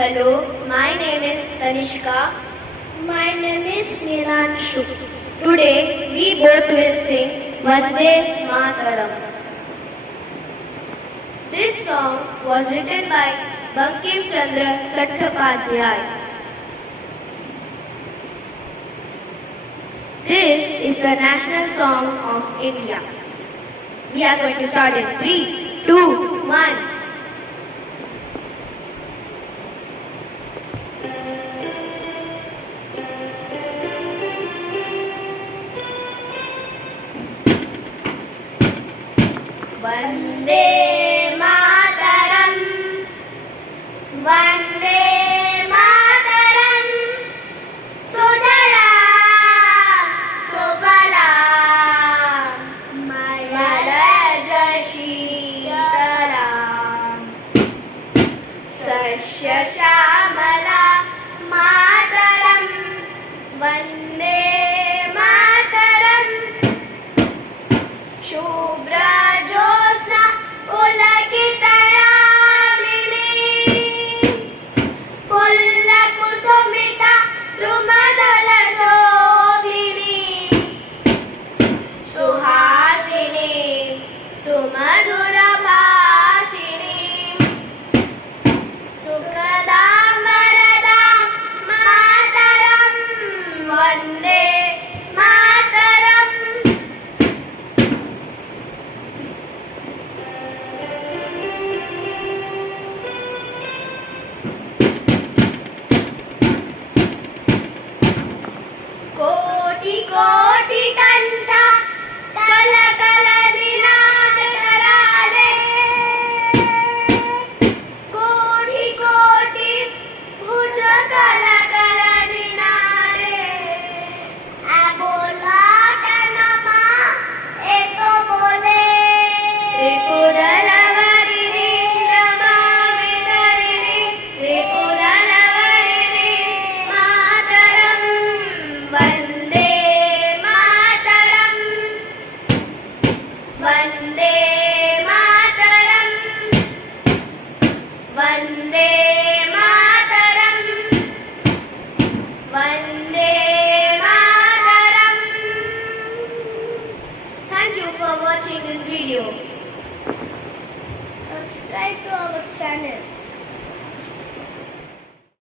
Hello, my name is Tanishka. My name is Nilanshu. Today we both will sing Vande Mataram. This song was written by Bankim Chandra Chattopadhyay. This is the national song of India. We are going to start in 3, 2, 1. Vande Mataram, Vande Mataram, Sujalam, Sufalam, Mayalaja Sheetalam, Sasya Shamala.